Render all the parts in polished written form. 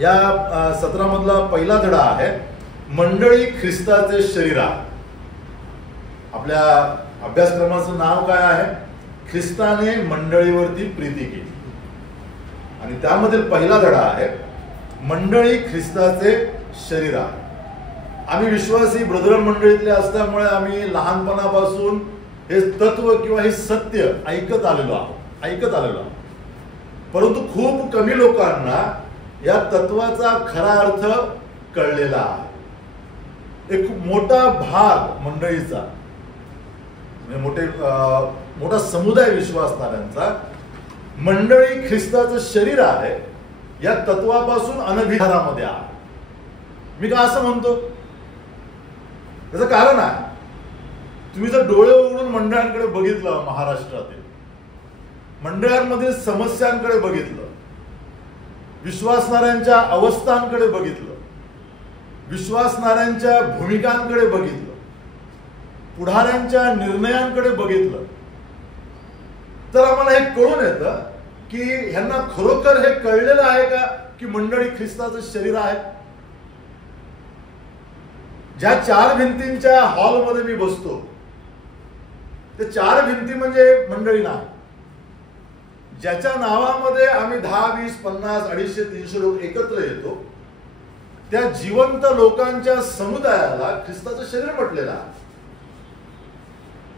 या सत्रामधला पहिला धडा आहे मंडळी ख्रिस्ताचे शरीर आहे. आपल्या अभ्यासक्रमाचं नाव काय आहे? ख्रिस्ताने मंडळीवरती प्रीती केली. आणि त्यामधील पहिला धडा आहे मंडळी ख्रिस्ताचे शरीर आहे. आम्ही विश्वासी ब्रदर मंडळीतले असल्यामुळे आम्ही लहानपणापासून हे तत्व किंवा हे सत्य ऐकत आलेलो आहोत. परंतु खूप कमी लोकांना या तत्वाचा खरा अर्थ कळलेला आहे. एक खूप मोठा भाग मंडळीचा म्हणजे मोठा समुदाय विश्वासणाऱ्यांचा मंडळी ख्रिस्ताचं शरीर आहे या तत्वापासून अनभिधानामध्ये आहे. मी का असं म्हणतो? त्याचं कारण आहे, तुम्ही जर डोळे उघडून मंडळांकडे बघितलं, महाराष्ट्रातील मंडळांमधील समस्यांकडे बघितलं, विश्वासणाऱ्यांच्या अवस्थांकडे बघितलं, विश्वासणाऱ्यांच्या भूमिकांकडे बघितलं, पुढाऱ्यांच्या निर्णयांकडे बघितलं, तर आम्हाला हे कळून येतं की ह्यांना खरोखर हे कळलेलं आहे का की मंडळी ख्रिस्ताचं शरीर आहे. ज्या 4 भिंतींच्या हॉलमध्ये मी बसतो, ते 4 भिंती म्हणजे मंडळी नाही. ज्याच्या नावामध्ये आम्ही 10, 20, 50, 250, 300 लोक एकत्र येतो, त्या जिवंत लोकांच्या समुदायाला ख्रिस्ताचं शरीर म्हटलेलं आहे.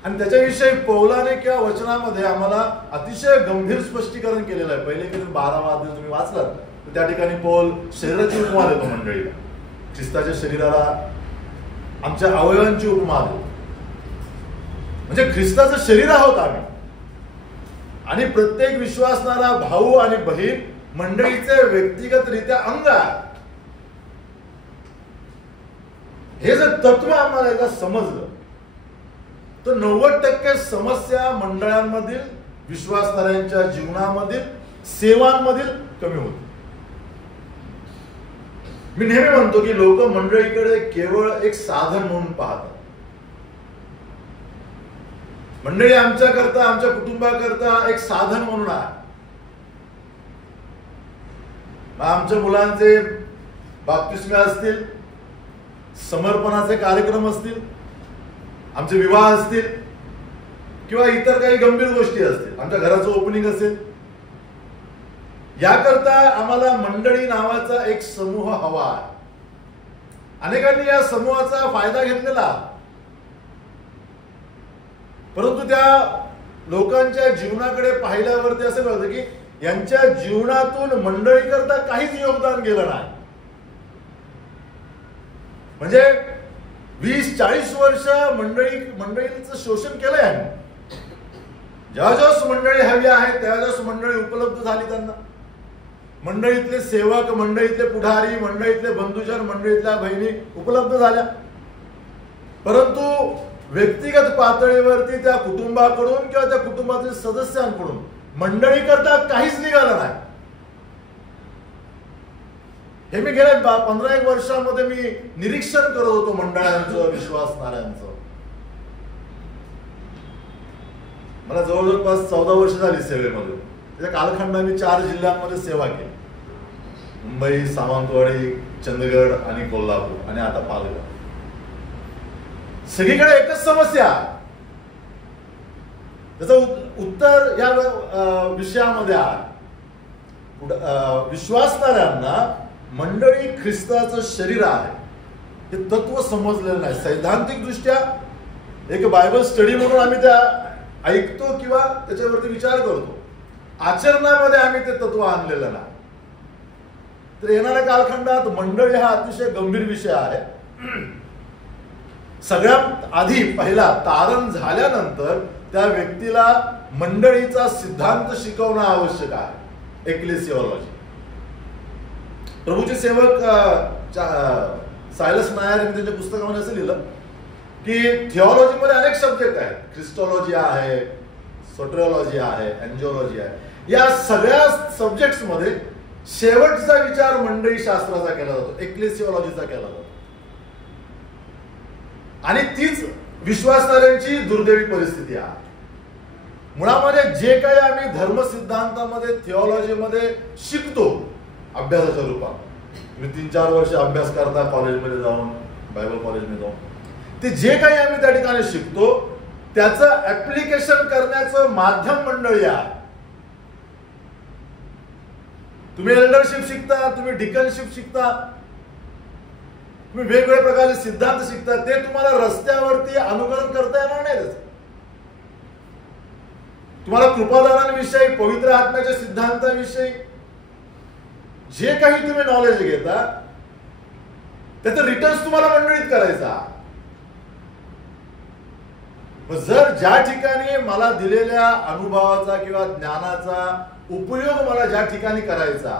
आणि त्याच्याविषयी पौलाने किंवा वचनामध्ये आम्हाला अतिशय गंभीर स्पष्टीकरण केलेलं आहे. पहिले कधी 12 अध्याय तुम्ही वाचलात तर त्या ठिकाणी पौल शरीराची उपमा देतो मंडळीला. ख्रिस्ताच्या शरीराला आमच्या अवयवांची उपमा देतो. म्हणजे ख्रिस्ताचं शरीर आहोत आम्ही. आणि प्रत्येक विश्वासणारा भाऊ आणि बहीण मंडळीचे व्यक्तिगतरित्या अंग आहे. हे जर तत्व आम्हाला एकदा समजलं तर 90% समस्या मंडळांमधील, विश्वासणाऱ्यांच्या जीवनामधील, सेवांमधील कमी होते. मी नेहमी म्हणतो की लोक मंडळीकडे केवळ एक साधन म्हणून पाहतात. मंडळी आमच्याकरता, आमच्या कुटुंबाकरता एक साधन म्हणून आहे. आमच्या मुलांचे बाप्तिस्मे असतील, समर्पणाचे कार्यक्रम असतील, आमचे विवाह असतील किंवा इतर काही गंभीर गोष्टी असतील, आमच्या घराचं ओपनिंग असेल, याकरता आम्हाला मंडळी नावाचा एक समूह हवा आहे. अनेकांनी या समूहाचा फायदा घेतलेला, परंतु त्या लोकांच्या जीवनाकडे पाहिल्यावरती असं कळतं की यांच्या जीवनातून मंडळी करता काहीच योगदान गेलं नाही. म्हणजे 20-40 वर्ष मंडळीचं शोषण केलंय यांनी. जेव्हा मंडळी हवी आहे तेव्हा मंडळी उपलब्ध झाली त्यांना. मंडळीतले सेवक, मंडळीतले पुढारी, मंडळीतले बंधुजन, मंडळीतल्या बहिणी उपलब्ध झाल्या, परंतु व्यक्तिगत पातळीवरती त्या कुटुंबाकडून किंवा त्या कुटुंबातील सदस्यांकडून मंडळी करता काहीच निघालं नाही. हे मी गेल्या 15-1 वर्षामध्ये मी निरीक्षण करत होतो मंडळांचं, विश्वासणाऱ्यांचं. मला जवळजवळ 14 वर्ष झाली सेवेमध्ये. त्या कालखंडात मी 4 जिल्ह्यांमध्ये सेवा केली. मुंबई, सावंतवाडी, चंदगड आणि कोल्हापूर आणि आता पालघर. सगळीकडे एकच समस्या. त्याचं उत्तर या विषयामध्ये आहे. विश्वासणाऱ्यांना मंडळी ख्रिस्ताचं शरीर आहे हे तत्व समजलेलं नाही. सैद्धांतिक दृष्ट्या एक बायबल स्टडी म्हणून आम्ही त्या ऐकतो किंवा त्याच्यावरती विचार करतो, आचरणामध्ये आम्ही ते तत्व आणलेलं नाही. तर येणाऱ्या कालखंडात मंडळी हा अतिशय गंभीर विषय आहे. सगळ्यात आधी पहिला तारण झाल्यानंतर त्या व्यक्तीला मंडळीचा सिद्धांत शिकवणं आवश्यक आहे. एक्लेसिओलॉजी. प्रभूचे सेवक सायलस नायर यांनी त्यांच्या पुस्तकामध्ये असं लिहिलं की थिओलॉजी मध्ये अनेक सब्जेक्ट आहेत. ख्रिस्टोलॉजी आहे, सोटेरोलॉजी आहे, एंजिओलॉजी आहे. या सगळ्या सब्जेक्ट्स मध्ये शेवटचा विचार मंडळी शास्त्राचा केला जातो, एक्लेसिओलॉजीचा केला जातो. आणि तीच विश्वासणाऱ्यांची दुर्दैवी परिस्थिती आहे. मुळामध्ये जे काही आम्ही धर्मसिद्धांतामध्ये, थिओलॉजीमध्ये शिकतो अभ्यासाच्या रूपात, तुम्ही 3-4 वर्ष अभ्यास करता कॉलेजमध्ये जाऊन, बायबल कॉलेजमध्ये जाऊन, ते जे काही आम्ही त्या ठिकाणी शिकतो त्याचं ऍप्लिकेशन करण्याचं माध्यम मंडळी आहे. तुम्ही एल्डरशिप शिकता, तुम्ही डिकनशिप शिकता, तुम्ही वेगवेगळ्या प्रकारचे सिद्धांत शिकता, ते तुम्हाला रस्त्यावरती अनुकरण करता येणार नाही. तुम्हाला कृपादानांविषयी, पवित्र आत्म्याच्या सिद्धांताविषयी जे काही तुम्ही नॉलेज घेता त्याचं रिटर्न्स तुम्हाला मंडळीत करायचा. जर ज्या ठिकाणी मला दिलेल्या अनुभवाचा किंवा ज्ञानाचा उपयोग मला ज्या ठिकाणी करायचा,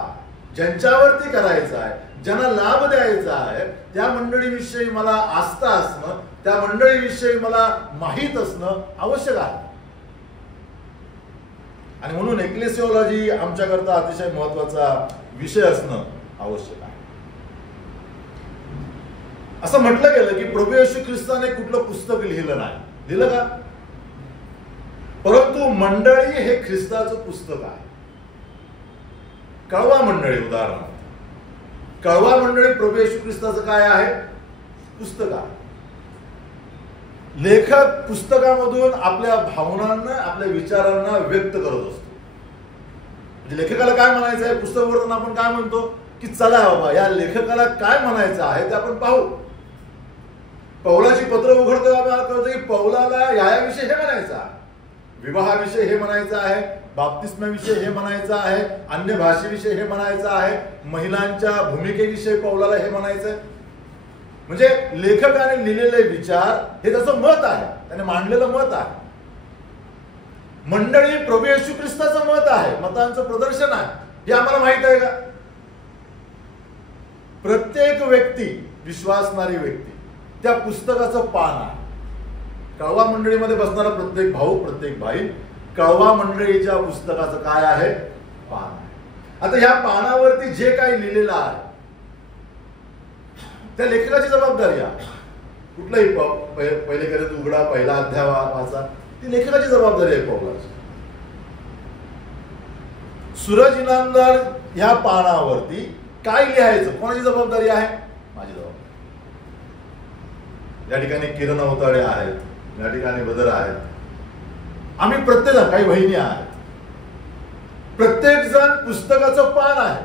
ज्यांच्यावरती करायचा आहे, ज्यांना लाभ द्यायचा आहे, त्या मंडळीविषयी मला आस्था असणं, त्या मंडळीविषयी मला माहीत असणं आवश्यक आहे. आणि म्हणून एक्लेसिओलॉजी आमच्याकरता अतिशय महत्वाचा विषय असणं आवश्यक आहे. असं म्हटलं गेलं की प्रभू येशू ख्रिस्ताने कुठलं पुस्तक लिहिलं नाही. लिहिलं का? परंतु मंडळी हे ख्रिस्ताचं पुस्तक आहे. कळवा मंडळी, उदाहरणार्थ कळवा मंडळी प्रभू येशू ख्रिस्ताचं काय आहे? पुस्तक आहे. लेखक पुस्तकामधून आपल्या भावनांना, आपल्या विचारांना व्यक्त करत असतो. म्हणजे लेखकाला काय म्हणायचं आहे, पुस्तक उघडताना आपण काय म्हणतो की चला बाबा या लेखकाला काय म्हणायचं आहे ते आपण पाहू. पौलाची पत्र उघडतो आपल्याला कळतं की पौलाला याविषयी हे म्हणायचं आहे, विवाहाविषयी हे म्हणायचं आहे, बाप्तिस्माविषयी हे म्हणायचं आहे, अन्य भाषेविषयी हे म्हणायचं आहे, महिलांच्या भूमिकेविषयी पौलाला हे म्हणायचं आहे. म्हणजे लेखकाने लिहिलेले विचार हे त्याचं मत आहे, त्याने मांडलेलं मत आहे. मंडळी प्रभू येशू ख्रिस्ताचं मत आहे, मतांचं प्रदर्शन आहे. हे आम्हाला माहित आहे का? प्रत्येक व्यक्ती, विश्वासणारी व्यक्ती त्या पुस्तकाचं पान आहे. कळवा मंडळीमध्ये बसणारा प्रत्येक भाऊ, प्रत्येक भाई कळवा मंडळीच्या पुस्तकाचं काय आहे? पान आहे. आता ह्या पानावरती जे काही लिहिलेलं आहे त्या लेखकाची जबाबदारी आहे. कुठलाही पहिले करत उघडा, पहिला अध्याय वाचा, ती लेखकाची जबाबदारी आहे. पौलाची सूरज इनामदार ह्या पानावरती काय लिहायचं, कोणाची जबाबदारी आहे? माझी जबाबदारी. या ठिकाणी किरण अवताळे आहेत, या ठिकाणी बदर आहेत, आम्ही प्रत्येक, काही बहिणी आहेत, प्रत्येक जण पुस्तकाचं पान आहे,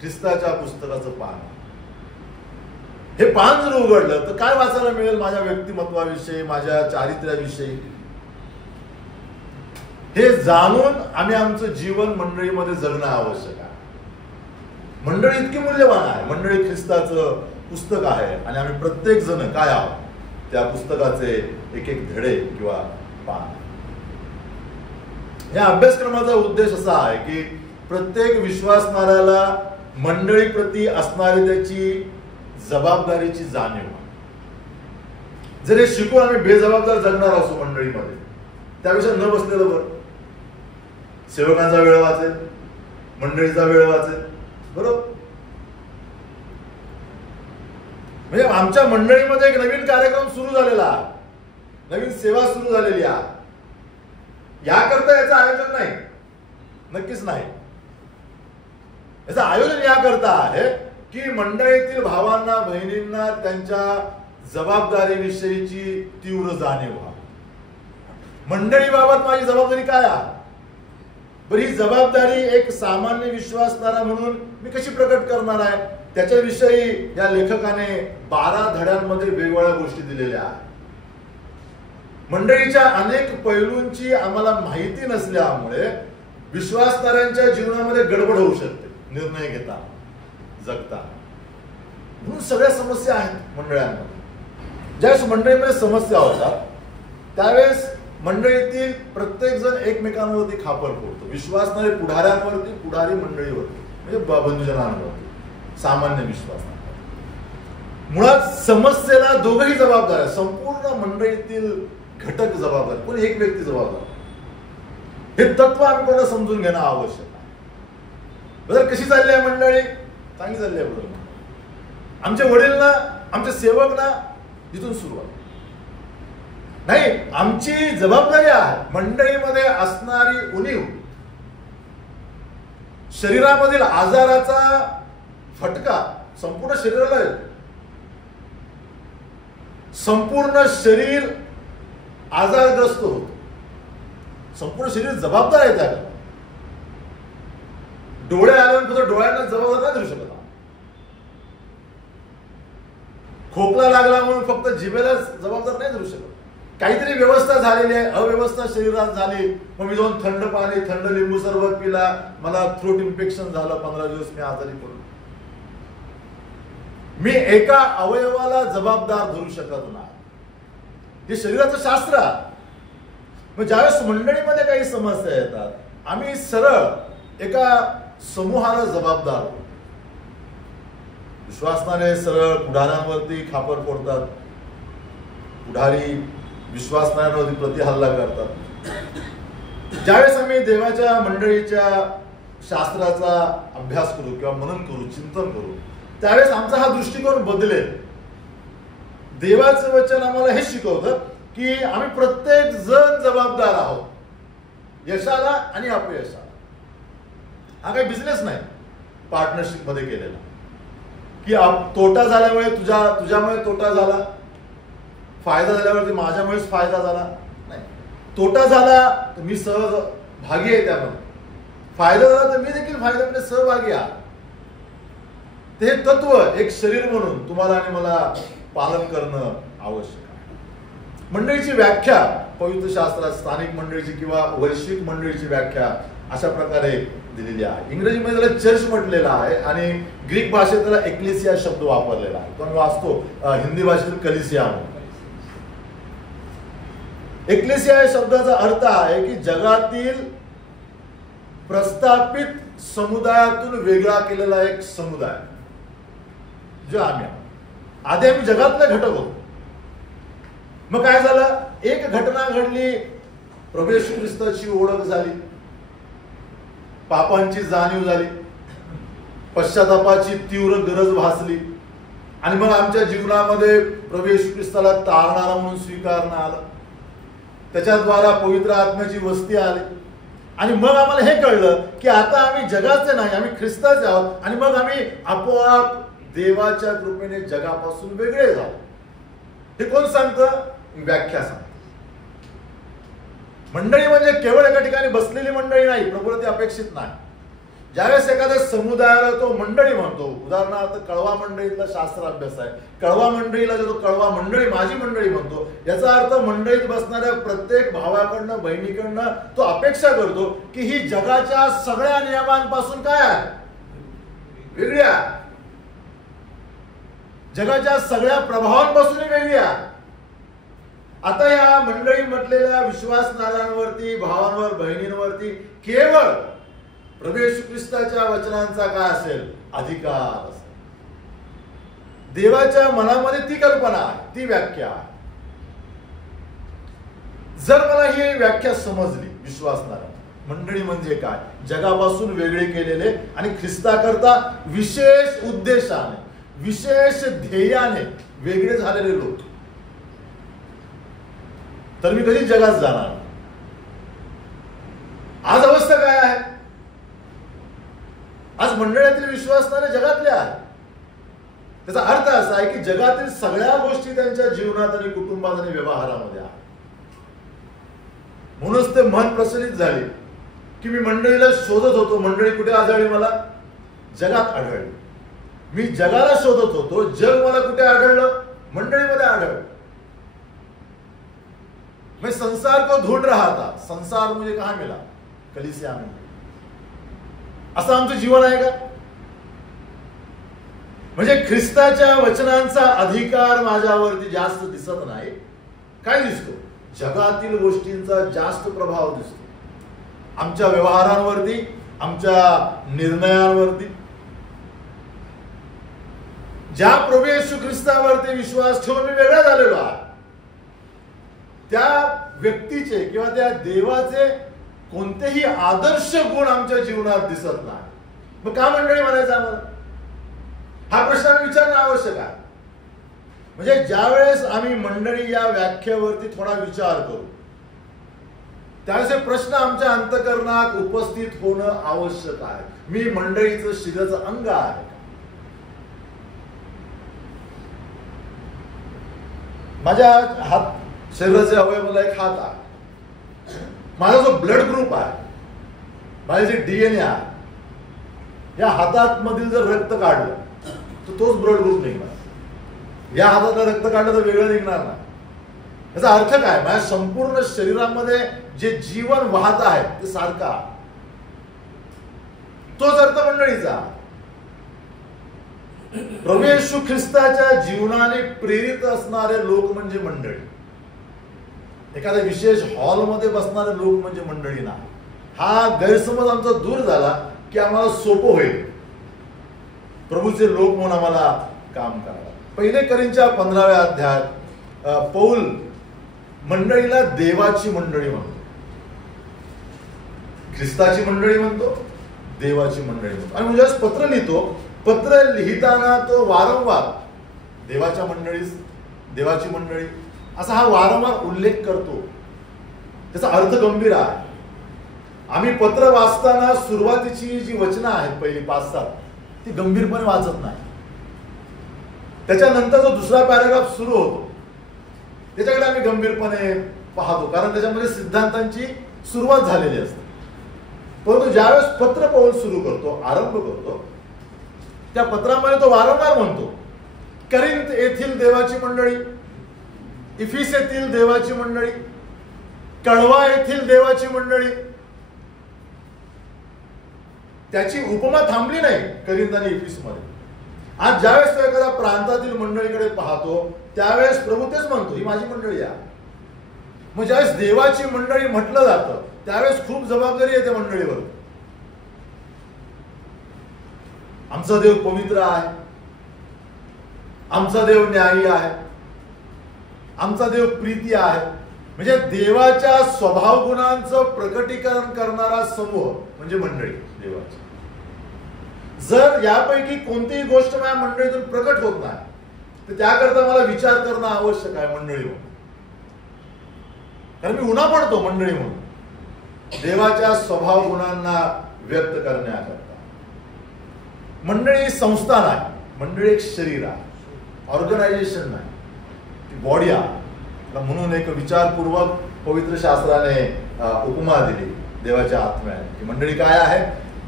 ख्रिस्ताच्या पुस्तकाचं पान. हे पान जर उघडलं तर काय वाचायला मिळेल? माझ्या व्यक्तिमत्वाविषयी, माझ्या चारित्र्याविषयी. हे जाणून आम्ही आमचं जीवन मंडळीमध्ये जगणं आवश्यक आहे. मंडळी इतकी मूल्यवान आहे, मंडळी ख्रिस्ताचं पुस्तक आहे आणि आम्ही प्रत्येक जण काय आहोत? त्या पुस्तकाचे एक एक धडे किंवा पान. या अभ्यासक्रमाचा उद्देश असा आहे की प्रत्येक विश्वासणाऱ्याला मंडळी प्रती असणारी त्याची जबाबदारीची जाणीव. जर हे शिकून आम्ही बेजबाबदार जगणार असो मंडळीमध्ये, त्यापेक्षा न बसलेलं बरं. सेवकांचा वेळ वाचेल, मंडळीचा वेळ वाचेल, बरोबर. म्हणजे आमच्या मंडळीमध्ये एक नवीन कार्यक्रम सुरू झालेला आहे, नवीन सेवा सुरू झालेली आहे. याकरता याचं आयोजन नाही, नक्कीच नाही. याचं आयोजन याकरता आहे की मंडळीतील भावांना, बहिणींना त्यांच्या जबाबदारीविषयीची तीव्र जाणीव व्हावी. मंडळीबाबत माझी जबाबदारी काय आहे? बरी ही जबाबदारी एक सामान्य विश्वासणारा म्हणून मी कशी प्रकट करणार आहे? त्याच्याविषयी या लेखकाने 12 धड्यांमध्ये वेगवेगळ्या गोष्टी दिलेल्या आहेत. मंडळीच्या अनेक पैलूंची आम्हाला माहिती नसल्यामुळे विश्वासणाऱ्यांच्या जीवनामध्ये गडबड होऊ शकते, निर्णय घेता, जगता. म्हणून सगळ्या समस्या आहेत मंडळांमध्ये. ज्यावेळेस मंडळीमध्ये समस्या होतात त्यावेळेस मंडळीतील प्रत्येक जण एकमेकांवरती खापर फोडतो. विश्वासणारे पुढाऱ्यांवरती, पुढारी मंडळीवरती, म्हणजे बंधुजनांवरती, सामान्य विश्वास. मुळात समस्येला दोघंही जबाबदार आहे. संपूर्ण मंडळीतील घटक जबाबदार, कोणी एक व्यक्ती जबाबदार. हे तत्व आम्ही कोणाला समजून घेणं आवश्यक आहे. बदल कशी चालली आहे मंडळी? चांगली चालली आहे बदल. आमचे वडील ना, आमचे सेवक ना, जिथून सुरुवात नाही. आमची जबाबदारी आहे मंडळीमध्ये असणारी उणीव, शरीरामधील आजाराचा फटका संपूर्ण शरीराला येतो. संपूर्ण शरीर आजारग्रस्त होतं. संपूर्ण शरीर जबाबदार आहे त्याला. डोळे आल्यानंतर डोळ्यांना जबाबदार नाही धरू शकत. खोकला लागला म्हणून फक्त जिभेला जबाबदार नाही धरू शकत. काहीतरी व्यवस्था झालेली आहे, अव्यवस्था शरीरात झाली, मग मी जाऊन थंड पाणी थंड लिंबू सरबत पिला, मला थ्रोट इन्फेक्शन झालं, 15 दिवस मी आजारी पडलो. मी एका अवयवाला जबाबदार धरू शकत नाही. हे शरीराचं शास्त्र आहे. मग ज्यावेळेस मंडळीमध्ये काही समस्या येतात, आम्ही सरळ एका समूहाला जबाबदार. विश्वासणारे सरळ पुढाऱ्यांवरती खापर फोडतात, पुढारी विश्वासणाऱ्यांवरती प्रतिहल्ला करतात. ज्यावेळेस आम्ही देवाच्या मंडळीच्या शास्त्राचा अभ्यास करू किंवा मनन करू, चिंतन करू, त्यावेळेस आमचा हा दृष्टिकोन बदलेल. देवाचं वचन आम्हाला हे शिकवतं की आम्ही प्रत्येक जण जबाबदार आहोत, यशाला आणि अपयशाला. हा काही बिझनेस नाही पार्टनरशिप मध्ये केलेला की तोटा झाल्यामुळे तुझ्यामुळे तोटा झाला, फायदा झाल्यावरती माझ्यामुळेच फायदा झाला. नाही, तोटा झाला तर मी सहभागी आहे त्यामध्ये, फायदा झाला तर मी देखील फायद्यामध्ये सहभागी आहे. ते तत्व एक शरीर म्हणून तुम्हाला आणि मला पालन करणं आवश्यक आहे. मंडळीची व्याख्या पवित्र शास्त्रात स्थानिक मंडळीची किंवा वैश्विक मंडळीची व्याख्या अशा प्रकारे दिलेली आहे. इंग्रजीमध्ये त्याला चर्च म्हटलेला आहे आणि ग्रीक भाषेत त्याला एक्लेसिया शब्द वापरलेला आहे. तो मी वाचतो हिंदी भाषेत कलिसिया म्हणून. एक्लेसिया या शब्दाचा अर्थ आहे की जगातील प्रस्थापित समुदायातून वेगळा केलेला एक समुदाय, जो आम्ही आधी आम्ही जगातले घटक होतो. मग काय झालं, एक घटना घडली, प्रभू येशू ख्रिस्ताची ओळख झाली, पापांची जाणीव झाली, पश्चातापाची तीव्र गरज भासली आणि मग आमच्या जीवनामध्ये प्रभू येशू ख्रिस्ताला तारणारा म्हणून स्वीकारणं आलं. त्याच्याद्वारा पवित्र आत्म्याची वस्ती आली आणि मग आम्हाला हे कळलं की आता आम्ही जगाचे नाही, आम्ही ख्रिस्ताचे आहोत आणि मग आम्ही आपोआप देवाच्या कृपेने जगापासून वेगळे जाऊ. हे कोण सांगतं? व्याख्या सांगतं. मंडळी म्हणजे केवळ एका ठिकाणी बसलेली मंडळी नाही, प्रभूला ते अपेक्षित नाही. ज्यावेळेस एखाद्या समुदायाला तो मंडळी म्हणतो, उदाहरणार्थ कळवा मंडळीतला शास्त्र अभ्यास आहे, कळवा मंडळीला जो कळवा मंडळी माझी मंडळी म्हणतो, याचा अर्थ मंडळीत बसणाऱ्या प्रत्येक भावाकडनं बहिणीकडनं तो अपेक्षा करतो की ही जगाच्या सगळ्या नियमांपासून काय आहे, वेगळी आहे, जगाच्या सगळ्या प्रभावांपासून वेगळी आहे. आता या मंडळी म्हटलेल्या विश्वासणाऱ्यांवरती, भावांवर, बहिणींवरती केवळ प्रभू येशू ख्रिस्ताच्या वचनांचा काय असेल, अधिकार असेल. देवाच्या मनामध्ये ती कल्पना आहे, ती व्याख्या आहे. जर मला ही व्याख्या समजली, विश्वासणारा मंडळी म्हणजे काय, जगापासून वेगळे केलेले आणि ख्रिस्ताकरता विशेष उद्देशाने, विशेष ध्येयाने वेगळे झालेले लोक, तर मी कधी जगात जाणार. आज अवस्था काय आहे, आज मंडळातील विश्वासणारे जगातले आहेत. त्याचा अर्थ असा आहे की जगातील सगळ्या गोष्टी त्यांच्या जीवनात आणि कुटुंबात आणि व्यवहारामध्ये आहेत. म्हणूनच ते मन प्रसन्नित झाले की मी मंडळीला शोधत होतो. मंडळी कुठे आढळली? मला जगात आढळली. मी जगाला शोधत होतो, जग मला कुठे आढळलं? मंडळीमध्ये आढळलं. मैं संसार को ढूंढ रहा था, संसार मुझे कहां मिला? कलीसिया में. असं आमचं जीवन आहे का? म्हणजे ख्रिस्ताच्या वचनांचा अधिकार माझ्यावरती जास्त दिसत नाही. काय दिसतो? जगातील गोष्टींचा जास्त प्रभाव दिसतो आमच्या व्यवहारांवरती, आमच्या निर्णयांवरती. ज्या प्रभू येशू ख्रिस्तावरती विश्वास ठेवून मी वेगळा झालेलो आहे, त्या व्यक्तीचे किंवा त्या देवाचे कोणतेही आदर्श गुण आमच्या जीवनात दिसत नाही. मग का मंडळी म्हणायचं आम्हाला? हा प्रश्न विचारणं आवश्यक आहे. म्हणजे ज्यावेळेस आम्ही मंडळी या व्याख्येवरती थोडा विचार करू, त्यावेळेस हे प्रश्न आमच्या अंतःकरणात उपस्थित होणं आवश्यक आहे. मी मंडळीचं शिराचं अंग आहे का? माझ्या शरीराचे अवयवाला एक हात आहे. माझा जो ब्लड ग्रुप आहे, माझे जे DNA आहे, या हातात मधील जर रक्त काढलं तर तोच ब्लड ग्रुप निघणार. या हातातलं रक्त काढलं तर वेगळं निघणार नाही. याचा अर्थ काय? माझ्या संपूर्ण शरीरामध्ये जे जीवन वाहत आहे ते सारखा, तोच अर्थ मंडळीचा. प्रभू येशू ख्रिस्ताच्या जीवनाने प्रेरित असणारे लोक म्हणजे मंडळी. एखाद्या विशेष हॉलमध्ये बसणारे लोक म्हणजे मंडळी ना. हा गैरसमज आमचा दूर झाला की आम्हाला सोपं होईल प्रभूचे लोक म्हणून आम्हाला काम करावं. 1 कोरिंथच्या 15व्या अध्यायात पौल मंडळीला देवाची मंडळी म्हणतो. ख्रिस्ताची मंडळी म्हणतो, देवाची मंडळी म्हणतो. आणि म्हणजे पत्र लिहितो, पत्र लिहिताना तो वारंवार देवाच्या मंडळीस, देवाची मंडळी असा हा वारंवार उल्लेख करतो. त्याचा अर्थ गंभीर आहे. आम्ही पत्र वाचताना सुरुवातीची जी वचनं आहेत पहिली 5-7 ती गंभीरपणे वाचत नाही. त्याच्यानंतर जो दुसरा पॅराग्राफ सुरू होतो त्याच्याकडे आम्ही गंभीरपणे पाहतो, कारण त्याच्यामध्ये सिद्धांतांची सुरुवात झालेली असते. परंतु ज्यावेळेस पत्र पौल सुरू करतो, आरंभ करतो, त्या पत्रामध्ये तो वारंवार म्हणतो करिंथ येथील देवाची मंडळी, इफिस येथील देवाची मंडळी, कळवा येथील देवाची मंडळी. त्याची उपमा थांबली नाही करिंथ आणि इफिस मध्ये. आज ज्यावेळेस तो एखाद्या प्रांतातील मंडळीकडे पाहतो त्यावेळेस प्रभू तेच म्हणतो, ही माझी मंडळी आहे. मग ज्यावेळेस देवाची मंडळी म्हटलं जातं त्यावेळेस खूप जबाबदारी आहे त्या मंडळीवर. आमचा देव पवित्र आहे, आमचा देव न्यायी आहे, आमचा देव प्रीती आहे. म्हणजे देवाच्या स्वभाव गुणांचं प्रकटीकरण करणारा समूह म्हणजे मंडळी देवाची. जर यापैकी कोणतीही गोष्ट माझ्या मंडळीतून प्रकट होत नाही तर त्याकरता मला विचार करणं आवश्यक आहे मंडळी म्हणून. कारण मी उन्हा पडतो मंडळी म्हणून देवाच्या स्वभाव गुणांना व्यक्त करण्याकरता. मंडळी संस्था नाही, मंडळी एक शरीर आहे, ऑर्गनायझेशन नाही, ती बॉडी आहे. म्हणून एक विचारपूर्वक पवित्र शास्त्राने उपमा दिली देवाच्या आत्म्याने की मंडळी काय आहे?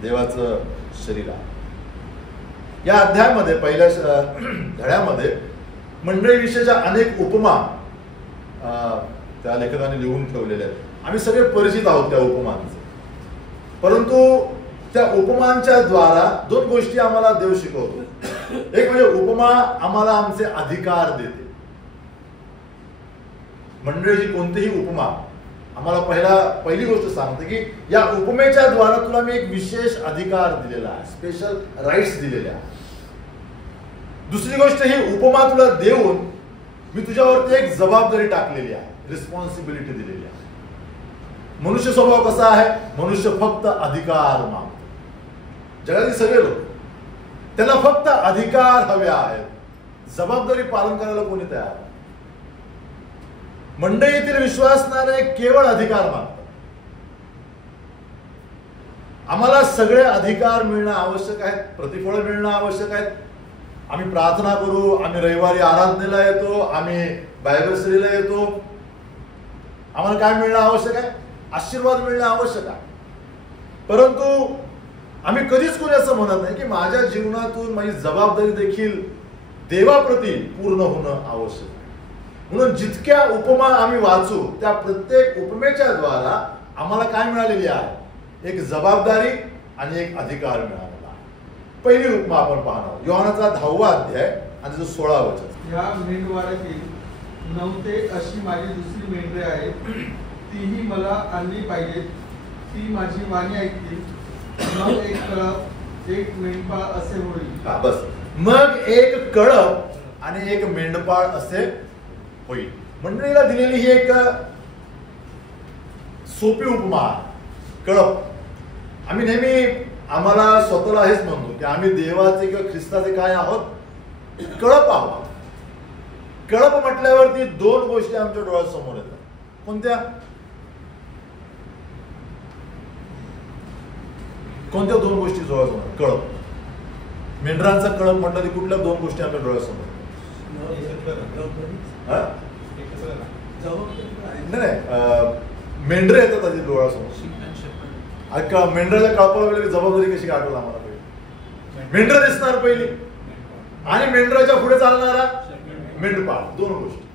देवाचं शरीर आहे. या अध्यायामध्ये पहिल्या धड्यामध्ये मंडळीविषयीच्या अनेक उपमा त्या लेखकाने लिहून ठेवलेल्या आहेत. आम्ही सगळे परिचित आहोत त्या उपमांचे. परंतु त्या उपमांच्या द्वारा 2 गोष्टी आम्हाला देव शिकवतो. एक म्हणजे उपमा आम्हाला आमचे अधिकार देते. मंडळीची कोणतीही उपमा आम्हाला पहिली गोष्ट सांगते की या उपमेच्या द्वारा तुला मी एक विशेष अधिकार दिलेला आहे, स्पेशल राईट्स दिलेले आहे. दुसरी गोष्ट, ही उपमा तुला देऊन मी तुझ्यावरती एक जबाबदारी टाकलेली आहे, रिस्पॉन्सिबिलिटी दिलेली आहे. मनुष्य स्वभाव कसा आहे? मनुष्य फक्त अधिकार मागतो. जगातील सगळे लोक त्यांना फक्त अधिकार हवे आहेत, जबाबदारी पालन करायला कोणी तयार नाही. मंडळीतील विश्वासणारे केवळ अधिकार मागतात. आम्हाला सगळे अधिकार मिळणं आवश्यक आहे, प्रतिफळ मिळणं आवश्यक आहे. आम्ही प्रार्थना करू, आम्ही रविवारी आराधनेला येतो, आम्ही बायबल स्टडीला येतो. आम्हाला काय मिळणं आवश्यक आहे? आशीर्वाद मिळणं आवश्यक आहे. परंतु आम्ही कधीच कोणी असं म्हणत नाही की माझ्या जीवनातून माझी जबाबदारी देखील देवाप्रती पूर्ण होणं आवश्यक आहे. म्हणून जितक्या उपमा आम्ही वाचू त्या प्रत्येक उपमेच्या द्वारा आम्हाला काय मिळालेली आहे? एक जबाबदारी आणि एक अधिकार मिळालेला आहे. पहिली उपमा आपण पाहणार योहानाचा 10वा अध्याय आणि जो 16 वचन. या मेंढवारातील 9 ते अशी माझी दुसरी मेंढरे आहे, तीही मला आणली पाहिजे. ती माझी वाणी ऐकतील. मग एक कळप, एक मेंढपाळ असे होईल. बस, मग एक कळप आणि एक मेंढपाळ असे होईल. मंडळीला दिलेली ही एक सोपी उपमा. कळप, आम्ही नेहमी आम्हाला स्वतःला हेच म्हणतो की आम्ही देवाचे किंवा ख्रिस्ताचे काय आहोत? कळप आहोत. कळप म्हटल्यावरती 2 गोष्टी आमच्या डोळ्यासमोर येतात. कोणत्या? कोणत्या 2 गोष्टी डोळ्यासमोर? कळप, मेंढरांचा कळप म्हटलं की कुठल्या 2 गोष्टी आमच्या डोळ्यासमोर? नाही, मेंढरे येतात आधी डोळ्यासमोर. मेंढराच्या कळपाला वेळी जबाबदारी कशी काढवलं आम्हाला पहिले? मेंढर दिसणार पहिली आणि मेंढराच्या पुढे चालणारा मेंढपाळ, दोन गोष्टी.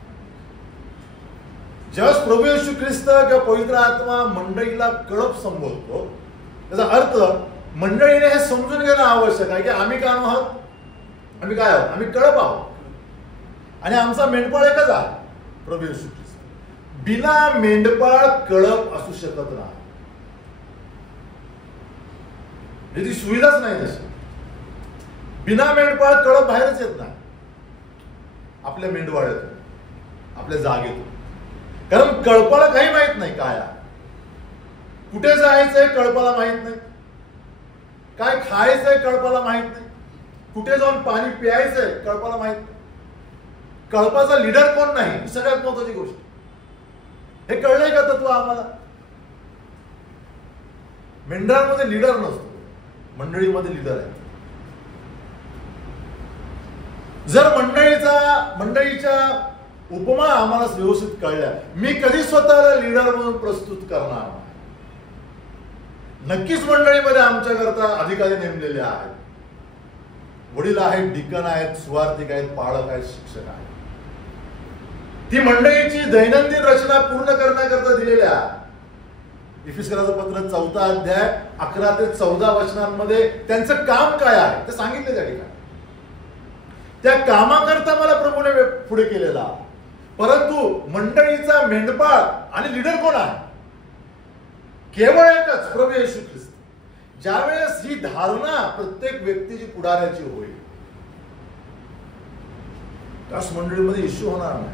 जेव्हा प्रभू येशू ख्रिस्त किंवा पवित्र आत्मा मंडळीला कळप संबोधतो, त्याचा अर्थ मंडळीने हे समजून घेणं आवश्यक आहे की आम्ही काय आहोत, आम्ही काय आहोत, आम्ही कळप आहोत आणि आमचा मेंढपाळ एकच आहे, प्रभू येशू ख्रिस्त. बिना मेंढपाळ कळप असू शकत नाही. ती सुविधाच नाही तशी. बिना मेंढपाळ कळप बाहेरच येत नाही आपल्या मेंढवाड्यातून, आपल्या जागेतून. कारण कळपाला काही माहित नाही काय कुठे जायचंय कळपाला माहित नाही, काय खायचंय कळपाला माहित नाही, कुठे जाऊन पाणी प्यायचंय कळपाला माहित नाही. कळपाचा लीडर कोण नाही ही सगळ्यात महत्वाची गोष्ट. हे कळलंय का तत्व आम्हाला? मेंढरांमध्ये लीडर नसतो, मंडळीमध्ये लीडर आहे. जर मंडळीच्या उपमा आम्हाला व्यवस्थित कळल्या, मी कधी स्वतःला लीडर म्हणून प्रस्तुत करणार. नक्कीच मंडळीमध्ये आमच्याकरता अधिकारी नेमलेले आहेत, वडील आहेत, डिकन आहेत, सुवार्थिक आहेत, पाळक आहेत, शिक्षक आहेत. ती मंडळीची दैनंदिन रचना पूर्ण करण्याकरता दिलेल्या इफिसकराचं पत्र 4 अध्याय 11 ते 14 वचनांमध्ये त्यांचं काम काय आहे ते सांगितले त्या ठिकाणी. त्या कामाकरता मला प्रभूने पुढे केलेला. परंतु मंडळीचा मेंढपाळ आणि लीडर कोण आहे? केवळ एकच, प्रभू येशू ख्रिस्त. ज्यावेळेस ही धारणा प्रत्येक व्यक्तीची पुढाऱ्याची होईल, त्याच मंडळीमध्ये इश्यू होणार नाही,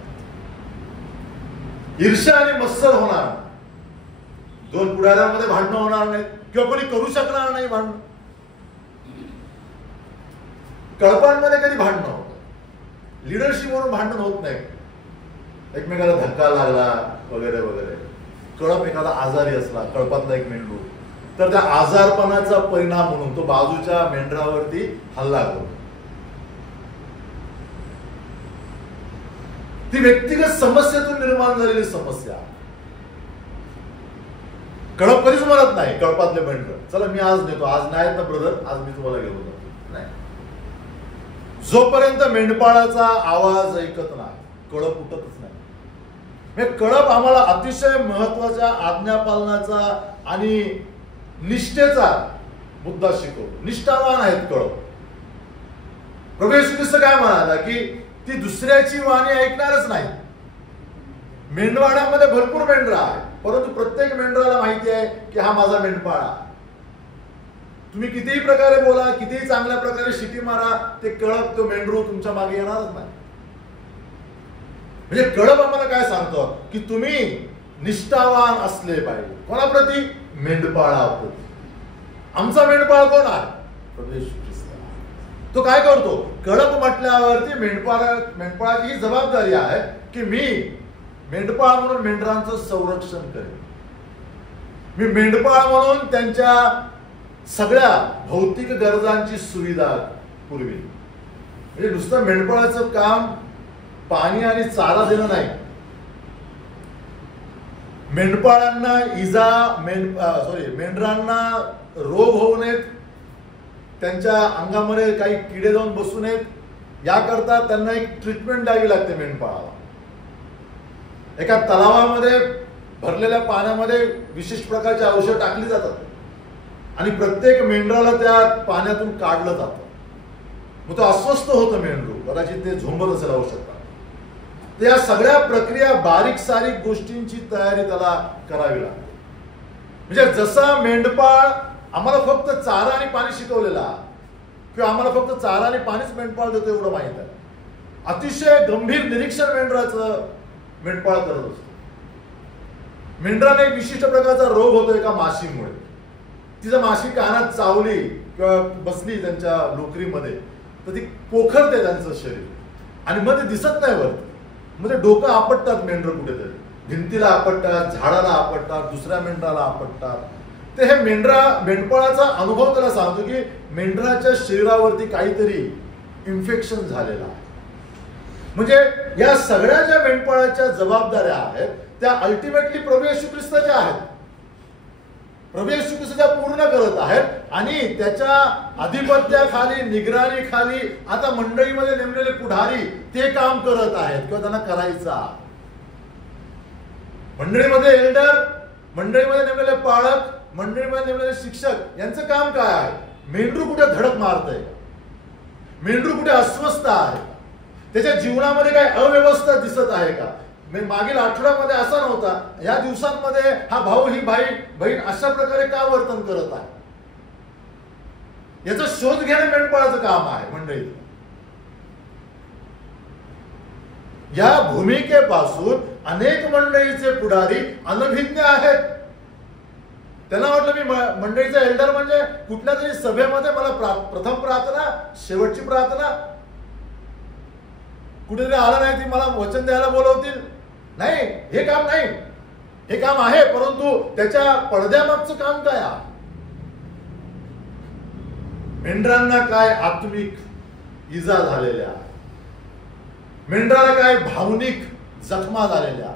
ईर्ष्या आणि मत्सर होणार नाही, दोन पुढाऱ्यांमध्ये भांडणं होणार नाही किंवा कोणी करू शकणार नाही भांडण. कळपांमध्ये कधी भांडणं होत, लिडरशिप म्हणून भांडण होत नाही, एकमेकाला धक्का लागला वगैरे वगैरे. कळप एखादा आजारी असला, कळपातला एक मेंढरू, तर त्या आजारपणाचा परिणाम म्हणून तो बाजूच्या मेंढरावरती हल्ला करतो. ती व्यक्तिगत समस्येतून निर्माण झालेली समस्या. कळप कधीच म्हणत नाही कळपातले मेंढर, चला मी आज नेतो, आज नाही ना ब्रदर, आज मी तुम्हाला घेऊन जातो. नाही, जोपर्यंत मेंढपाळाचा आवाज ऐकत नाही कळप उठतच नाही. कळप आम्हाला अतिशय महत्वाच्या आज्ञापालनाचा आणि निष्ठेचा मुद्दा शिकवतो. निष्ठावान आहेत कळप. प्रभू येशू ख्रिस्त काय म्हणाला की ती दुसऱ्याची वाणी ऐकणारच नाही. मेंढवाड्यामध्ये भरपूर मेंढरा आहे, परंतु प्रत्येक मेंढराला माहिती आहे की हा माझा मेंढपाळ आहे. तुम्ही कितीही प्रकारे बोला, कितीही चांगल्या प्रकारे शिटी मारा, ते कळप, तो मेंढरू तुमच्या मागे येणारच नाही. म्हणजे कळप आम्हाला काय सांगतो की तुम्ही निष्ठावान असले पाहिजे. कोणाप्रती? मेंढपाळाप्रती. आमचा मेंढपाळ कोण आहे? प्रभू येशू ख्रिस्त. तो काय करतो? कळप म्हटल्यावरती मेंढपाळाची ही जबाबदारी आहे की मी मेंढपाळ म्हणून मेंढरांचं संरक्षण करेन. मी मेंढपाळ म्हणून त्यांच्या सगळ्या भौतिक गरजांची सुविधा पुरवी. म्हणजे नुसतं मेंढपाळाचं काम पाणी आणि चारा देणं नाही. मेंढपाळांना मेंढरांना रोग होऊ नयेत, त्यांच्या अंगामध्ये काही किडे जाऊन बसू नयेत, याकरता त्यांना एक ट्रीटमेंट द्यावी लागते मेंढपाळाला. एका तलावामध्ये भरलेल्या पाण्यामध्ये विशिष्ट प्रकारची औषध टाकली जातात आणि प्रत्येक मेंढराला त्या पाण्यातून काढलं जातं. मग तो अस्वस्थ होतं मेंढरू, कदाचित ते झोंबत असेल औषध. तर या सगळ्या प्रक्रिया, बारीक सारीक गोष्टींची तयारी त्याला करावी लागते. म्हणजे जसा मेंढपाळ आम्हाला फक्त चारा आणि पाणी शिकवलेला किंवा आम्हाला फक्त चारा आणि पाणीच मेंढपाळ देतो एवढं माहित आहे, अतिशय गंभीर निरीक्षण मेंढपाळ करत असतो. मेंढराने एक विशिष्ट प्रकारचा रोग होतो एका माशीमुळे. तिचं माशी कानात चावली किंवा बसली त्यांच्या लोकरीमध्ये तर ती पोखरते त्यांचं शरीर आणि मध्ये दिसत नाही वरती. मध्ये डोकं आपटतात मेंढर, कुठेतरी भिंतीला आपटतात, झाडाला आपटतात, दुसऱ्या मेंढराला आपटतात. ते हे मेंढपाळाचा अनुभव त्याला सांगतो की मेंढराच्या शरीरावरती काहीतरी इन्फेक्शन झालेलं आहे. म्हणजे या सगळ्या ज्या मेंढपाळाच्या जबाबदाऱ्या आहेत त्या अल्टिमेटली प्रभू येशू ख्रिस्ताच्या आहेत. प्रभू येशू ख्रिस्त त्या पूर्ण करत आहेत आणि त्याच्या आधिपत्याखाली, निगराणीखाली आता मंडळीमध्ये नेमलेले पुढारी ते काम करत आहेत किंवा त्यांना करायचं. मंडळीमध्ये एल्डर, मंडळीमध्ये नेमलेले पालक, मंडळीमध्ये नेमलेले शिक्षक यांचं काम काय आहे? मेंढरू कुठे धडक मारतंय, मेंढरू कुठे अस्वस्थ आहे, त्याच्या जीवनामध्ये काय अव्यवस्था दिसत आहे का? मागील आठवड्यामध्ये असा नव्हता, या दिवसांमध्ये हा भाऊ ही बहीण अशा प्रकारे का वर्तन करत आहे, याचा शोध घेणे मेंढपाळाचं काम आहे. मंडळी या भूमिकेपासून अनेक मंडळीचे पुढारी अनभिज्ञ आहेत. त्यांना वाटलं मी मंडळीचा एल्डर म्हणजे कुठल्या तरी सभेमध्ये मला प्रथम प्रार्थना, शेवटची प्रार्थना, कुठेतरी आला नाही ती मला वचन द्यायला बोलवतील. नाही, हे काम नाही. हे काम आहे, परंतु त्याच्या पडद्यामागचं काम काय आहे? मेंढरांना काय आत्मिक इजा झालेल्या आहे, मेंढराला काय भावनिक जखमा झालेल्या,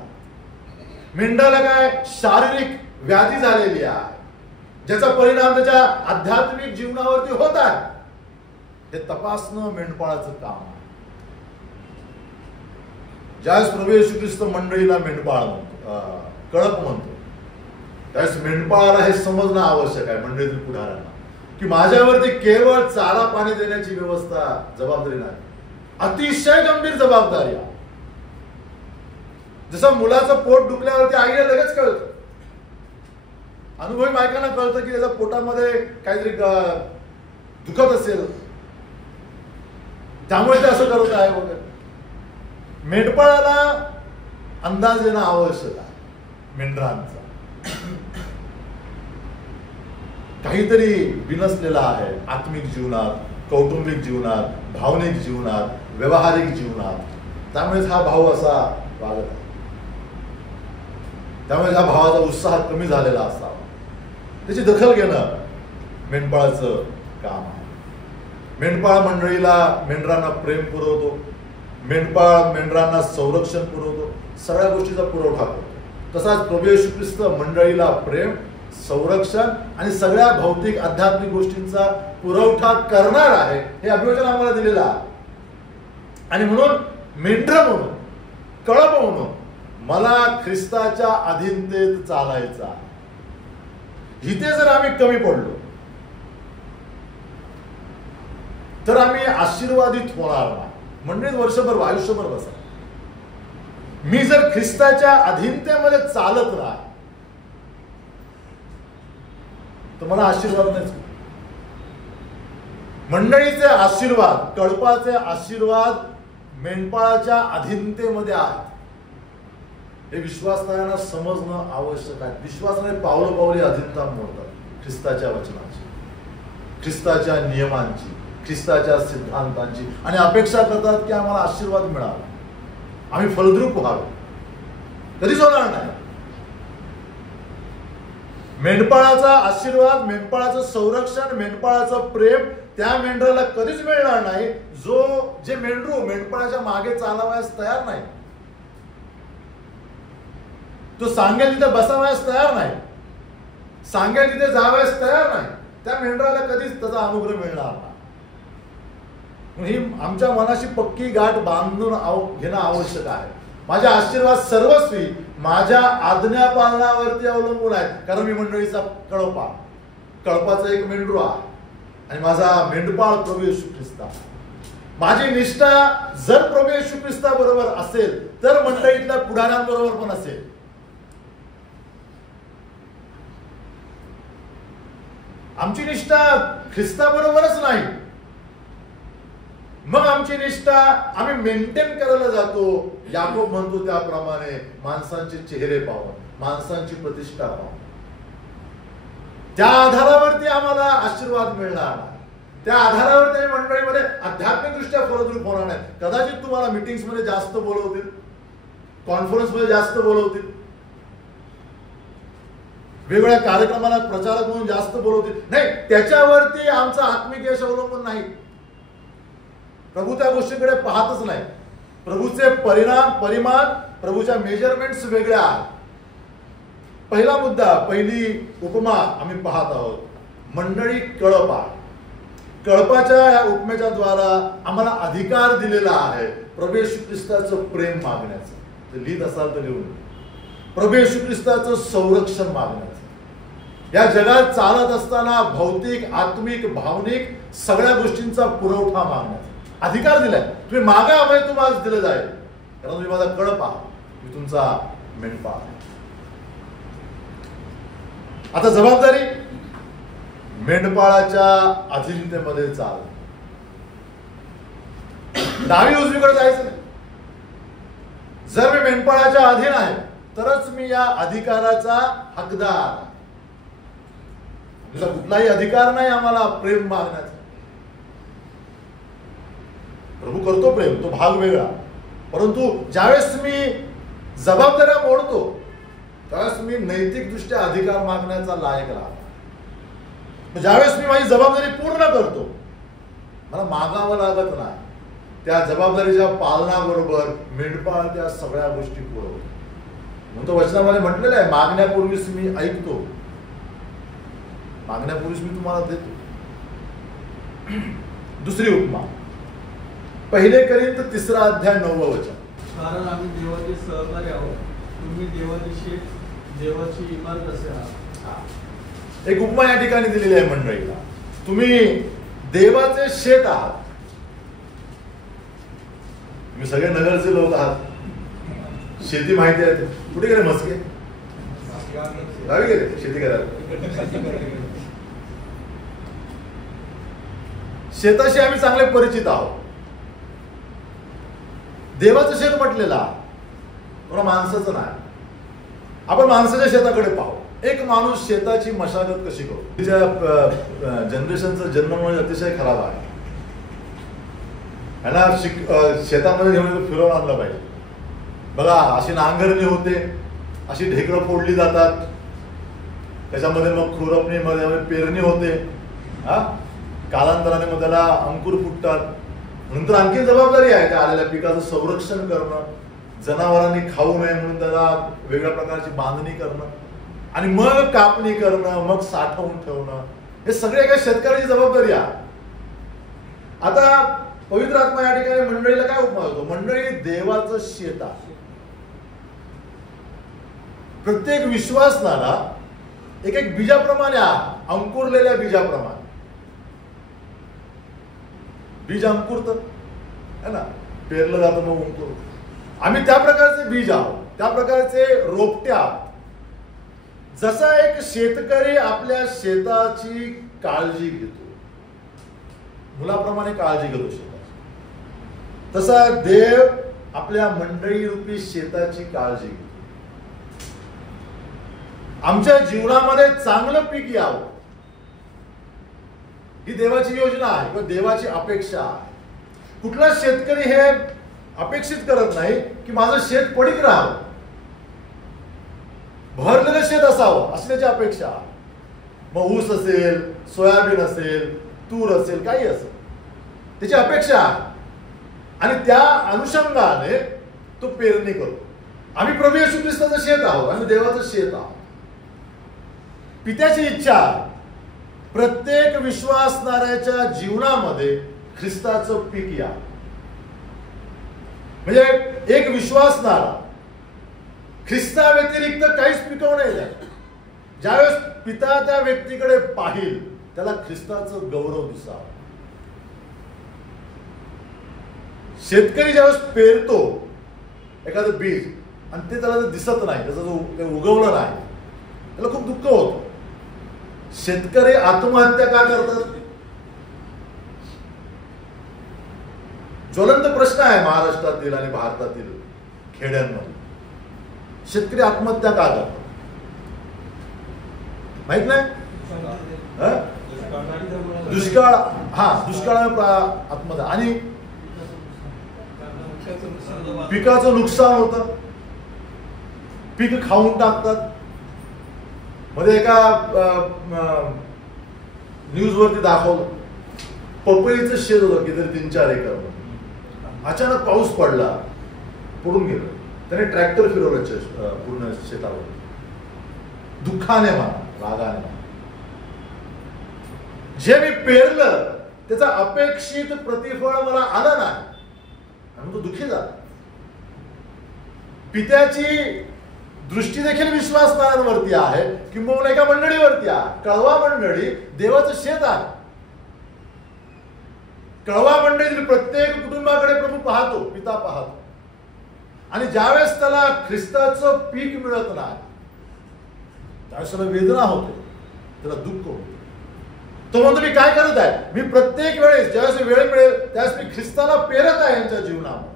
मेंढराला काय शारीरिक व्याधी झालेली आहे, ज्याचा परिणाम त्याच्या आध्यात्मिक जीवनावरती होत आहे, हे तपासणं मेंढपाळाचं काम आहे. ज्यावेळेस प्रभू येशू ख्रिस्त मंडळीला मेंढपाळ म्हणतो, कळप म्हणतो, त्यावेळेस मेंढपाळाला हे समजणं आवश्यक आहे, मंडळीतील पुढाऱ्यांना, की माझ्यावरती केवळ चारा पाणी देण्याची व्यवस्था जबाबदारी नाही, अतिशय गंभीर जबाबदारी आहे. जसं मुलाचं पोट दुखल्यावरती आईला लगेच कळतं, अनुभवी बायकांना कळतं की त्याच्या पोटामध्ये काहीतरी दुखत असेल, त्यामुळे ते असं करत आहे वगैरे. मेंढपाळाला अंदाज येणं आवश्यक आहे मेंढरांचा. काहीतरी बिनसलेला आहे आत्मिक जीवनात, कौटुंबिक जीवनात, भावनिक जीवनात, व्यवहारिक जीवनात. त्यामुळेच हा भाऊ असा वागत आहे, त्यामुळे ह्या भावाचा उत्साह कमी झालेला असावा, त्याची दखल घेणं मेंढपाळाचं काम आहे. मेंढपाळ मंडळीला, मेंढरांना प्रेम पुरवतो, मेंढपाळ मेंढरांना संरक्षण पुरवतो, सगळ्या गोष्टीचा पुरवठा करतो. तसाच प्रभू येशू ख्रिस्त मंडळीला प्रेम, संरक्षण आणि सगळ्या भौतिक आध्यात्मिक गोष्टींचा पुरवठा करणार आहे, हे अभिवचन आम्हाला दिलेलं आहे. आणि म्हणून मेंढर म्हणून, कळप म्हणून मला ख्रिस्ताच्या अधीनतेत चालायचा. इथे जर आम्ही कमी पडलो तर आम्ही आशीर्वादित होणार नाही. म्हणजे वर्षभर, आयुष्यभर बसा, मी जर ख्रिस्ताच्या अधीनतेमध्ये चालत नाही तर मला आशीर्वाद नाही. मंडळीचे आशीर्वाद, कळपाचे आशीर्वाद मेंढपाळाच्या अधीनतेमध्ये आहेत, हे विश्वासणाऱ्यांना समजणं आवश्यक आहे. विश्वासणारे पावलं पावली अधीनता मोडतात ख्रिस्ताच्या वचनाची, ख्रिस्ताच्या नियमांची, ख्रिस्ताच्या सिद्धांतांची, आणि अपेक्षा करतात की आम्हाला आशीर्वाद मिळावा, आम्ही फलद्रूप व्हावे. कधीच होणार नाही. मेंढपाळाचा आशीर्वाद, मेंढपाळाचं संरक्षण, मेंढपाळाचं प्रेम त्या मेंढराला कधीच मिळणार नाही जे मेंढरू मेंढपाळाच्या मागे चालावयास तयार नाही, तो सांगेल तिथे बसावयास तयार नाही, सांगेल तिथे जावयास तयार नाही, त्या मेंढराला कधीच त्याचा अनुग्रह मिळणार नाही. ही आमच्या मनाशी पक्की गाठ बांधून घेणं आवश्यक आहे. माझे आशीर्वाद सर्वस्वी माझ्या आज्ञा पालनावरती अवलंबून आहेत, कारण मी मंडळीचा कळपाचा एक मेंढरू आहे आणि माझा मेंढपाळ प्रभू येशू ख्रिस्त. माझी निष्ठा जर प्रभू येशू ख्रिस्ता बरोबर असेल तर मंडळीतल्या पुढाऱ्यांबरोबर पण असेल. आमची निष्ठा ख्रिस्ताबरोबरच नाही, मग आमची निष्ठा आम्ही मेंटेन करायला जातो. याकोब म्हणतो त्याप्रमाणे माणसांचे चेहरे पाहून, माणसांची प्रतिष्ठा पाहून, त्या आधारावरती आम्हाला आशीर्वाद मिळणार, त्या आधारावरती मंडळीमध्ये आध्यात्मिक दृष्ट्या फलद्रूप होणार नाही. कदाचित तुम्हाला मीटिंग्स मध्ये जास्त बोलवतील, कॉन्फरन्स मध्ये जास्त बोलवतील, वेगवेगळ्या कार्यक्रमाला प्रचारक म्हणून जास्त बोलवतील, नाही, त्याच्यावरती आमचा आत्मिक यश अवलंबून नाही. प्रभू त्या गोष्टीकडे पाहतच नाही. प्रभूचे परिमाण, प्रभूच्या मेजरमेंट्स वेगळ्या आहेत. पहिला मुद्दा, पहिली उपमा आम्ही पाहत आहोत, मंडळी कळप आहे. कळपाच्या या उपमेच्या द्वारा आम्हाला अधिकार दिलेला आहे प्रभू येशू ख्रिस्ताचं प्रेम मागण्याचं. ते लिहित असाल तर लिहून, प्रभू येशू ख्रिस्ताचं संरक्षण मागण्याचं. या जगात चालत असताना भौतिक, आत्मिक, भावनिक सगळ्या गोष्टींचा पुरवठा मागण्याचा अधिकार दिलाय. तुम्ही मागा, आम्हाला तुम्हाला दिलं जाईल, कारण तुम्ही माझा कळप आहात, मी तुमचा मेंढपाळ आहे. आता जबाबदारी, मेंढपाळाच्या अधीनतेमध्ये चाल. डावी उजवीकडे जायचं नाही. जर मी मेंढपाळाच्या अधीन आहे तरच मी या अधिकाराचा हकदार. तुझा कुठलाही अधिकार नाही आम्हाला प्रेम मागण्याचा. प्रभू करतो प्रेम, तो भाग वेगळा. परंतु ज्यावेळेस मी जबाबदाऱ्या मोडतो त्यावेळेस मी नैतिक दृष्ट्या अधिकार मागण्याचा लायक राहतो. ज्यावेळेस मी माझी जबाबदारी पूर्ण करतो, मला मागावं लागत नाही. त्या जबाबदारीच्या पालनाबरोबर मेंढपाळ त्या सगळ्या गोष्टी पुरवतो. म्हणून तो वचनामध्ये म्हटलेलं आहे, मागण्यापूर्वीच मी ऐकतो, मागण्यापूर्वीच मी तुम्हाला देतो. दुसरी उपमा, 1 कोरिंथ 3 अध्याय 9 वचन. कारण आम्ही देवाचे सहकारी आहोत, तुम्ही देवाची शेत, देवाची इमारत असे आहात. एक उपमा या ठिकाणी दिलेली आहे मंडळीला. तुम्ही देवाचे शेत आहात. तुम्ही सगळे नगरचे लोक आहात, शेती माहिती आहे. कुठे गेले मस्के? गावी गेले शेती करायला. शेताशी आम्ही चांगले परिचित आहोत. देवाचं शेत म्हटलेलं आहे, माणसाचं नाही. आपण माणसाच्या शेताकडे पाहू. एक माणूस शेताची मशागत कशी करतो. तिच्या जनरेशनचा जन्म अतिशय खराब आहे. ह्याला शेतामध्ये घेऊन फिरवून आणलं पाहिजे. बघा, अशी नांगरणी होते, अशी ढेकळं फोडली जातात, त्याच्यामध्ये मग खुरपणीमध्ये पेरणी होते. कालांतराने मग त्याला अंकुर फुटतात. नंतर आणखी जबाबदारी आहे त्या आलेल्या पिकाचं संरक्षण करणं, जनावरांनी खाऊ नये म्हणून त्याला वेगळ्या प्रकारची बांधणी करणं, आणि मग कापणी करणं, मग साठवून ठेवणं. हे सगळे एका शेतकऱ्याची जबाबदारी आहे. आता पवित्र आत्मा या ठिकाणी मंडळीला काय उपमा होतो? मंडळी देवाचं शेत आहे. प्रत्येक विश्वासणारा एक एक बीजाप्रमाणे आहे, अंकुरलेल्या बीजाप्रमाणे. बीज अंकुरत है ना, पेरलं जातं मग अंकुरत. आम्ही त्या प्रकारचे बीज आहोत, त्या प्रकारचे रोपटे आहोत. जसा एक शेतकरी आपल्या शेताची काळजी घेतो, मुलाप्रमाणे काळजी घेतो शेताची, तसा देव आपल्या मंडळी रूपी शेताची काळजी घेतो. आमच्या जीवनामध्ये चांगलं पीक यावं ही देवाची योजना आहे किंवा देवाची अपेक्षा आहे. कुठला शेतकरी हे अपेक्षित करत नाही की माझं शेत पडीक राहावं, भरलेलं शेत असावं अशी त्याची अपेक्षा. मग ऊस असेल, सोयाबीन असेल, तूर असेल, काही असेल, त्याची अपेक्षा आहे. आणि त्या अनुषंगाने तो पेरणी करतो. आम्ही प्रभू येशू ख्रिस्ताचं शेत आहोत, आम्ही देवाचं शेत आहोत. पित्याची इच्छा प्रत्येक विश्वासणाऱ्याच्या जीवनामध्ये ख्रिस्ताचं पीक या. म्हणजे एक विश्वासणारा ख्रिस्ता व्यतिरिक्त काहीच पिकवू नये. ज्यावेळेस पिता त्या व्यक्तीकडे पाहिल त्याला ख्रिस्ताचं गौरव दिसावं. शेतकरी ज्यावेळेस पेरतो एखादं बीज आणि ते त्याला दिसत नाही, त्याचं उगवलं नाही, त्याला खूप दुःख होतं. शेतकरी आत्महत्या का करतात? ज्वलंत प्रश्न आहे महाराष्ट्रातील आणि भारतातील खेड्यांमध्ये. शेतकरी आत्महत्या का करतात माहित नाही? दुष्काळ, दुष्काळामुळे आत्महत्या आणि पिकाचं नुकसान होतं, पीक खाऊन टाकतात. मध्ये एका न्यूज वरती दाखवलं, पपईचं शेत होतं किती 3-4 एकर. अचानक पाऊस पडला, पडून गेलं. त्याने ट्रॅक्टर फिरवलं पूर्ण शेतावर. दुःखाने म्हणा, रागाने म्हणा. जे मी पेरलं त्याचा अपेक्षित प्रतिफळ मला आलं नाही आणि तो दुःखी झाला. पित्याची दृष्टी देखील विश्वासणाऱ्यांवरती आहे, किंबहुना एका मंडळीवरती आहे. कळवा मंडळी देवाचं शेत आहे. कळवा मंडळीतील प्रत्येक कुटुंबाकडे प्रभू पाहतो, पिता पाहतो. आणि ज्यावेळेस त्याला ख्रिस्ताचं पीक मिळत नाही त्यावेळेस त्याला वेदना होते, त्याला दुःख होते. तो म्हणतो मी काय करत आहे, मी प्रत्येक वेळेस ज्यावेळेस वेळ मिळेल त्यावेळेस मी ख्रिस्ताला पेरत आहे यांच्या जीवनामध्ये.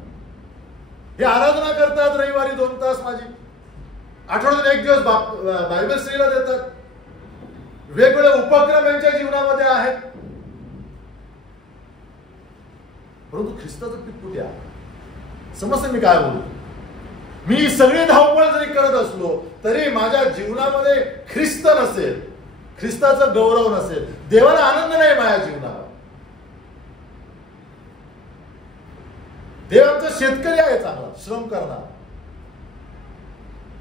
हे आराधना करतात रविवारी 2 तास माझी, आठवड्यातून 1 दिवस बायबल स्टडीला देतात, वेगवेगळे उपक्रम यांच्या जीवनामध्ये आहेत. परंतु ख्रिस्ताचं पीक कुठे आहे? समजते मी काय बोलतो? मी सगळी धावपळ जरी करत असलो तरी माझ्या जीवनामध्ये ख्रिस्त नसेल, ख्रिस्ताचा गौरव नसेल, देवाला आनंद नाही माझ्या जीवनावर. देव आमचा शेतकरी आहे, चांगला श्रम करणार.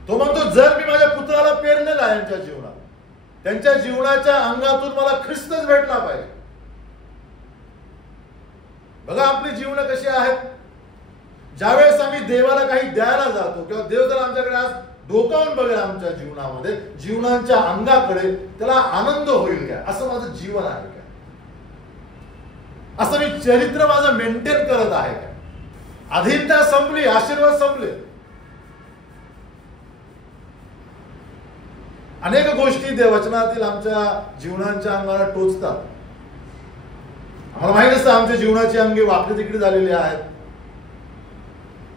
तो म्हणतो जर मी माझ्या पुत्राला पेरलेला आहे यांच्या जीवनात, त्यांच्या जीवनाच्या अंगातून मला ख्रिस्तच भेटला पाहिजे. बघा आपली जीवन कशी आहेत. ज्यावेळेस आम्ही देवाला काही द्यायला जातो किंवा देव जर आमच्याकडे आज डोकावून बघेल आमच्या जीवनामध्ये, जीवनाच्या अंगाकडे, त्याला आनंद होईल काय? असं माझं जीवन आहे काय? असं मी चरित्र माझं मेंटेन करत आहे काय? अधीनता संपली, आशीर्वाद संपले. अनेक गोष्टी देववचनातील आमच्या जीवनाच्या अंगाला टोचतात. आम्हाला माहित असतं आमच्या जीवनाची अंगे वाकडी तिकडे झालेली आहेत.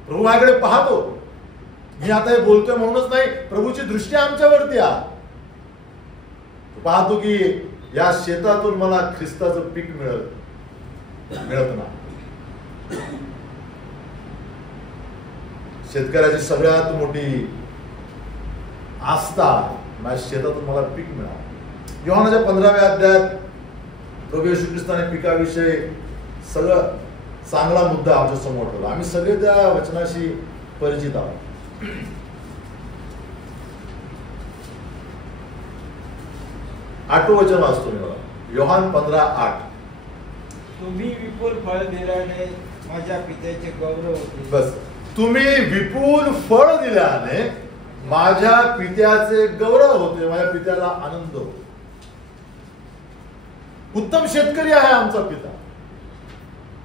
प्रभू माझ्याकडे पाहतो. मी आता हे बोलतोय म्हणूनच नाही, प्रभूची दृष्टी आमच्यावरती आहे. पाहतो की या शेतातून मला ख्रिस्ताचं पीक मिळत नाही. शेतकऱ्याची सगळ्यात मोठी आस्था माझ्या शेतातून मला पीक मिळालं. योहानाच्या 15व्या अध्यायात प्रभू येशू ख्रिस्ताने पिकाविषयी सगळं चांगला मुद्दा आमच्या समोर ठेवला. आम्ही सगळे त्या वचनाशी परिचित आहोत. 8वं वचन वाचतो मी बघा. योहान 15:8. तुम्ही विपुल फळ दिल्याने माझ्या पित्याचे गौरव होते. बस, तुम्ही विपुल फळ दिल्याने माझ्या पित्याचे गौरव होते, माझ्या पित्याला आनंद होतो. उत्तम शेतकरी आहे आमचा पिता,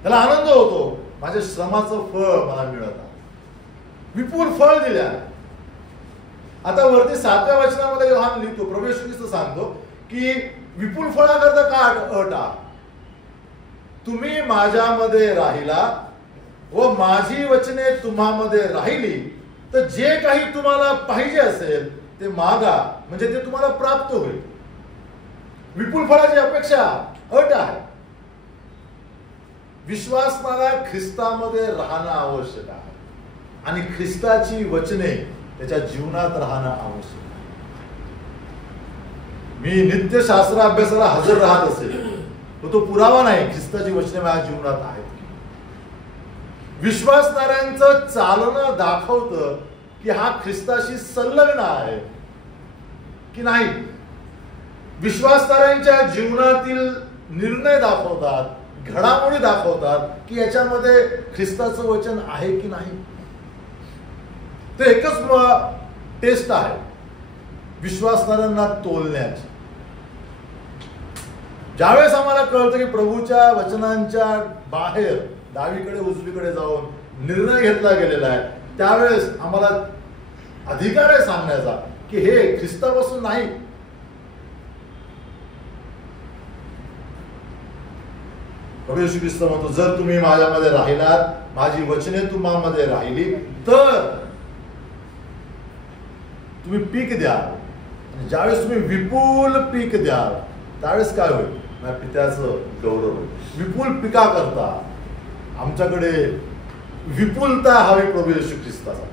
त्याला आनंद होतो, माझ्या श्रमाचं फळ मला मिळत आहे. विपुल फळ दिल्या. आता वरती 7व्या वचनामध्ये योहान लिहितो, प्रभू येशू ख्रिस्त सांगतो की विपुल फळाकरता का अट आहे? तुम्ही माझ्यामध्ये राहिला व माझी वचने तुम्हामध्ये राहिली तर जे काही तुम्हाला पाहिजे असेल ते मागा, म्हणजे ते तुम्हाला प्राप्त होईल. विपुल फळाची अपेक्षा अट आहे. विश्वासणारा ख्रिस्तामध्ये राहणं आवश्यक आहे आणि ख्रिस्ताची वचने त्याच्या जीवनात राहणं आवश्यक आहे. मी नित्य शास्त्र अभ्यासाला हजर राहत असेल तर तो पुरावा नाही ख्रिस्ताची वचने माझ्या जीवनात आहेत. विश्वासणाऱ्यांचं चालणं दाखवतं की हा ख्रिस्ताशी संलग्न आहे की नाही. विश्वासणाऱ्यांच्या जीवनातील निर्णय दाखवतात, घडामोडी दाखवतात की याच्यामध्ये ख्रिस्ताचं वचन आहे की नाही. ते एकच टेस्ट आहे विश्वासणाऱ्यांना तोलण्याची. ज्यावेळेस आम्हाला कळतं की प्रभूच्या वचनांच्या बाहेर डावीकडे उजवीकडे जाऊन निर्णय घेतला गेलेला आहे, त्यावेळेस आम्हाला अधिकार आहे सांगण्याचा की हे ख्रिस्तापासून नाही. प्रभू येशू ख्रिस्त म्हणतो जर तुम्ही माझ्यामध्ये राहिलात, माझी वचने तुम्हामध्ये राहिली तर तुम्ही पीक द्याल. आणि ज्यावेळेस तुम्ही विपुल पीक द्याल त्यावेळेस काय होईल? माझ्या पित्याचं गौरव होईल. विपुल पिका करता आमच्याकडे विपुलता हवी प्रभू येशू ख्रिस्ताचा.